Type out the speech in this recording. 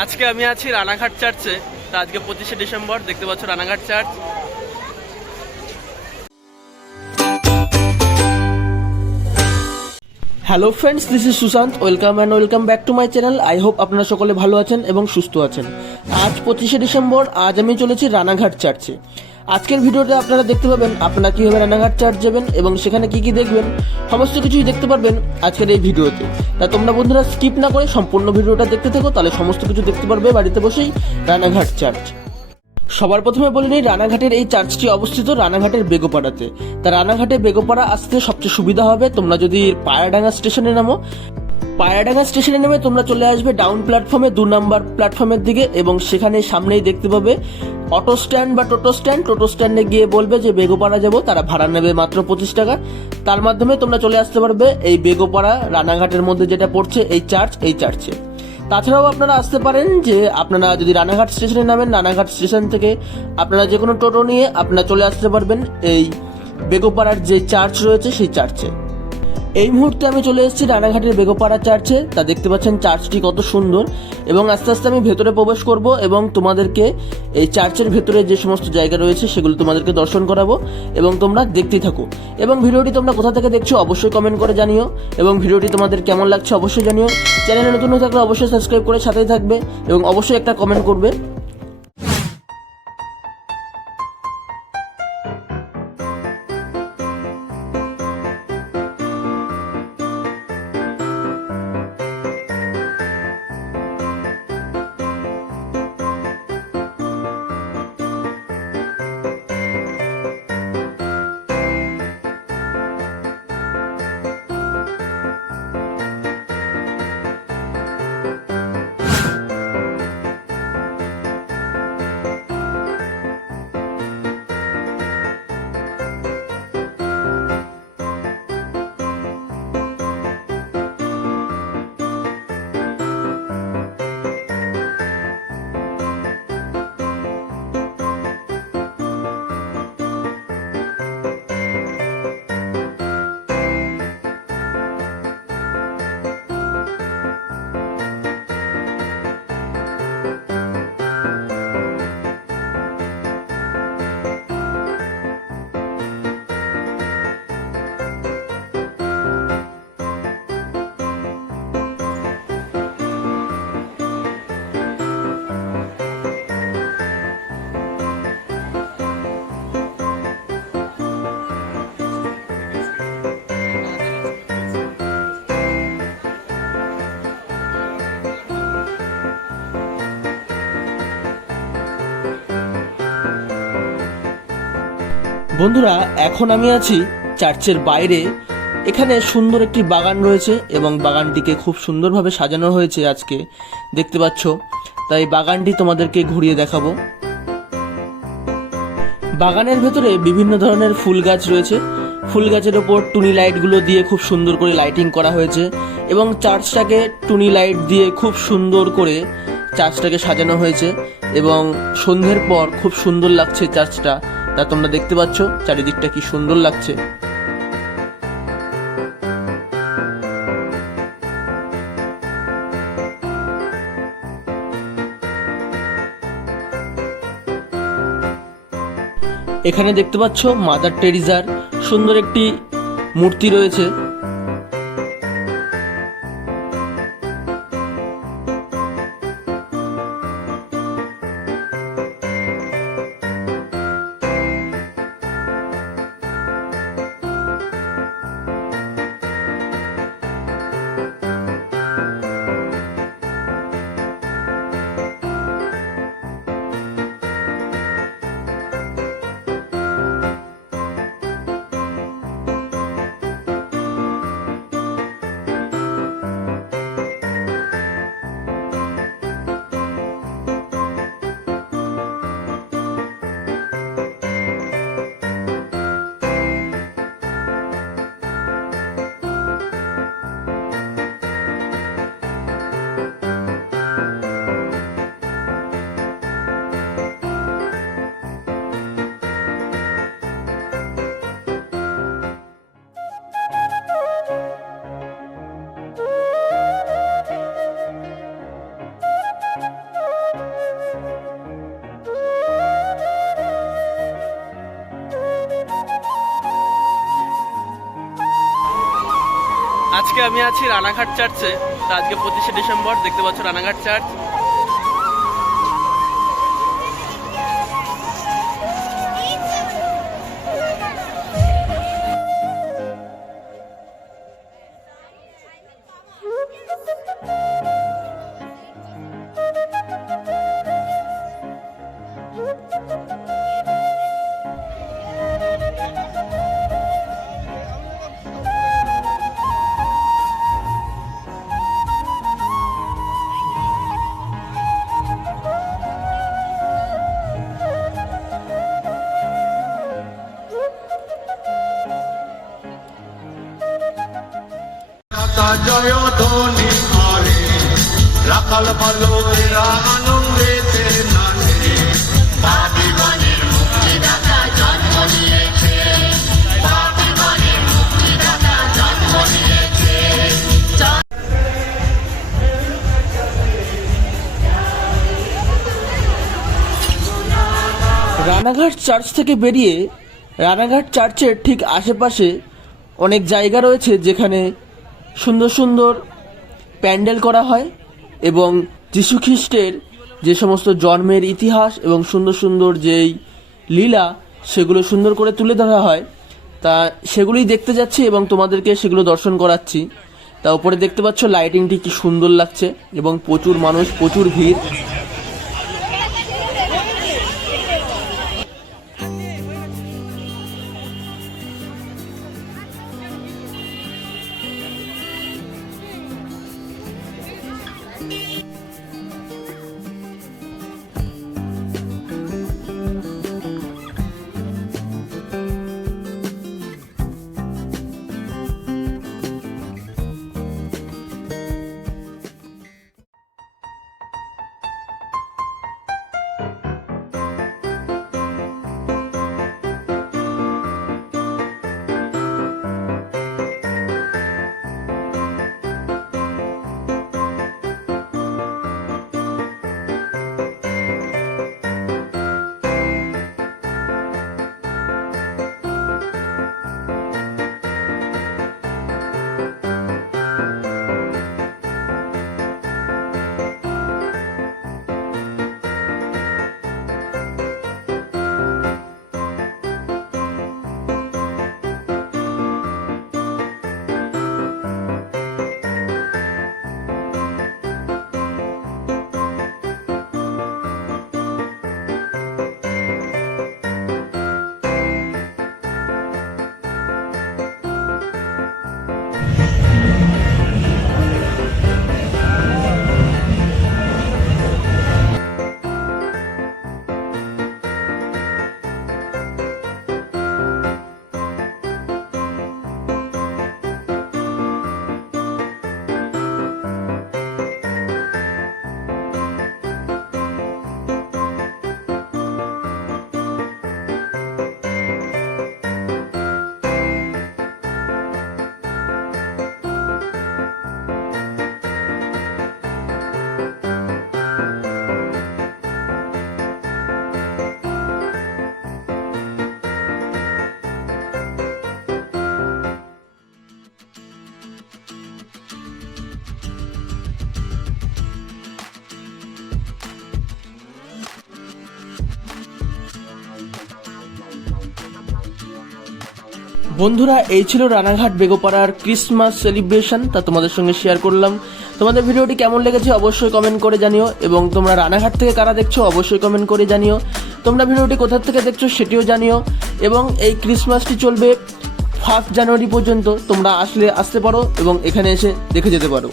আজকে আমি আছি রানাঘাট চার্চে। তা আজকে 25শে ডিসেম্বর, দেখতে পাচ্ছ Ranaghat church. Hello friends, this is Sushant. Welcome back to my channel. I hope আপনারা সকলে ভালো আছেন এবং সুস্থ আছেন। আজ 25শে ডিসেম্বর, আজ আমি চলেছি রানাঘাট চার্চে। আজকের ভিডিওতে আপনারা দেখতে পাবেন আপনারা কীভাবে রানাঘাট চার্চ যাবেন এবং সেখানে কি কি দেখবেন, সমস্ত কিছুই দেখতে পারবেন আজকের এই ভিডিওতে। তা তোমরা বন্ধুরা স্কিপ না করে সম্পূর্ণ ভিডিওটা দেখতে থাকো, তাহলে সমস্ত কিছু দেখতে পারবে বাড়িতে বসেই রানাঘাট চার্চ। সবার প্রথমে বলে নিই, রানাঘাটের এই চার্চটি অবস্থিত রানাঘাটের বেগোপাড়াতে। তা রানাঘাটে বেগোপাড়া আসতে সবচেয়ে সুবিধা হবে তোমরা যদি পায়রাডাঙ্গা স্টেশনে নামো। পায়রাডাঙ্গা স্টেশনে নেমে তোমরা চলে আসবে ডাউন প্ল্যাটফর্মে 2 নম্বর প্ল্যাটফর্মের দিকে, এবং সেখানে সামনেই দেখতে পাবে অটো স্ট্যান্ড বা টোটো স্ট্যান্ড। টোটো স্ট্যান্ডে গিয়ে বলবে যে বেগোপাড়া যাব, তারা ভাড়া নেবে মাত্র 25 টাকা। তার মাধ্যমে তোমরা চলে আসতে পারবে এই বেগোপাড়া রানাঘাটের মধ্যে যেটা পড়ছে এই চার্চে। তাছাড়াও আপনারা আসতে পারেন যে আপনারা যদি রানাঘাট স্টেশনে নামেন, রানাঘাট স্টেশন থেকে আপনারা যে কোনো টোটো নিয়ে আপনারা চলে আসতে পারবেন এই বেগোপাড়ার যে চার্চ রয়েছে সেই চার্চে। এই মুহূর্তে আমি চলে এসেছি রানাঘাটের বেগোপাড়া চার্চে। তা দেখতে পাচ্ছেন চার্চটি কত সুন্দর, এবং আস্তে আস্তে আমি ভেতরে প্রবেশ করব এবং তোমাদেরকে এই চার্চের ভেতরে যে সমস্ত জায়গা রয়েছে সেগুলো তোমাদেরকে দর্শন করাবো, এবং তোমরা দেখতেই থাকো। এবং ভিডিওটি তোমরা কোথা থেকে দেখছো অবশ্যই কমেন্ট করে জানিও, এবং ভিডিওটি তোমাদের কেমন লাগছে অবশ্যই জানিও। চ্যানেলে নতুন হয়ে থাকলে অবশ্যই সাবস্ক্রাইব করে সাথেই থাকবে এবং অবশ্যই একটা কমেন্ট করবে। বন্ধুরা, এখন আমি আছি চার্চের বাইরে। এখানে সুন্দর একটি বাগান রয়েছে এবং বাগানটিকে খুব সুন্দরভাবে সাজানো হয়েছে আজকে, দেখতে পাচ্ছ। তাই বাগানটি তোমাদেরকে ঘুরিয়ে দেখাবো। বাগানের ভেতরে বিভিন্ন ধরনের ফুল গাছ রয়েছে। ফুল গাছের ওপর টুনি লাইটগুলো দিয়ে খুব সুন্দর করে লাইটিং করা হয়েছে, এবং চার্চটাকে টুনি লাইট দিয়ে খুব সুন্দর করে চার্চটাকে সাজানো হয়েছে, এবং সন্ধ্যের পর খুব সুন্দর লাগছে চার্চটা। তা তোমরা দেখতে পাচ্ছ চারিদিকটা কি সুন্দর লাগছে। এখানে দেখতে পাচ্ছ মাদার টেরিজার সুন্দর একটি মূর্তি রয়েছে। আমি আছি রানাঘাট চার্চে। তো আজকে 25শে ডিসেম্বর, দেখতে পাচ্ছ রানাঘাট চার্চ। জয় ধ্বনি করে রাখাল ভালো এরা আনন্দেতে নাচে। বাবিগণের মুক্তিদাতা জন্ম নিয়েছে, বাবিগণের মুক্তিদাতা জন্ম নিয়েছে। রানাঘাট চার্চ থেকে বেরিয়ে রানাঘাট চার্চের ঠিক আশেপাশে অনেক জায়গা রয়েছে যেখানে সুন্দর সুন্দর প্যান্ডেল করা হয় এবং যীশু খ্রিস্টের যে সমস্ত জন্মের ইতিহাস এবং সুন্দর সুন্দর যেই লীলা সেগুলো সুন্দর করে তুলে ধরা হয়। তা সেগুলোই দেখতে যাচ্ছি এবং তোমাদেরকে সেগুলো দর্শন করাচ্ছি। তা উপরে দেখতে পাচ্ছ লাইটিংটি কি সুন্দর লাগছে এবং প্রচুর মানুষ, প্রচুর ভিড়। বন্ধুরা, এই ছিল রানাঘাট বেগোপাড়ার ক্রিসমাস সেলিব্রেশন। তা তোমাদের সঙ্গে শেয়ার করলাম। তোমাদের ভিডিওটি কেমন লেগেছে অবশ্যই কমেন্ট করে জানিও এবং তোমরা রানাঘাট থেকে কারা দেখছো অবশ্যই কমেন্ট করে জানিও। তোমরা ভিডিওটি কোথা থেকে দেখছো সেটিও জানিও। এবং এই ক্রিসমাসটি চলবে 1 জানুয়ারি পর্যন্ত। তোমরা আসতে পারো এবং এখানে এসে দেখে যেতে পারো।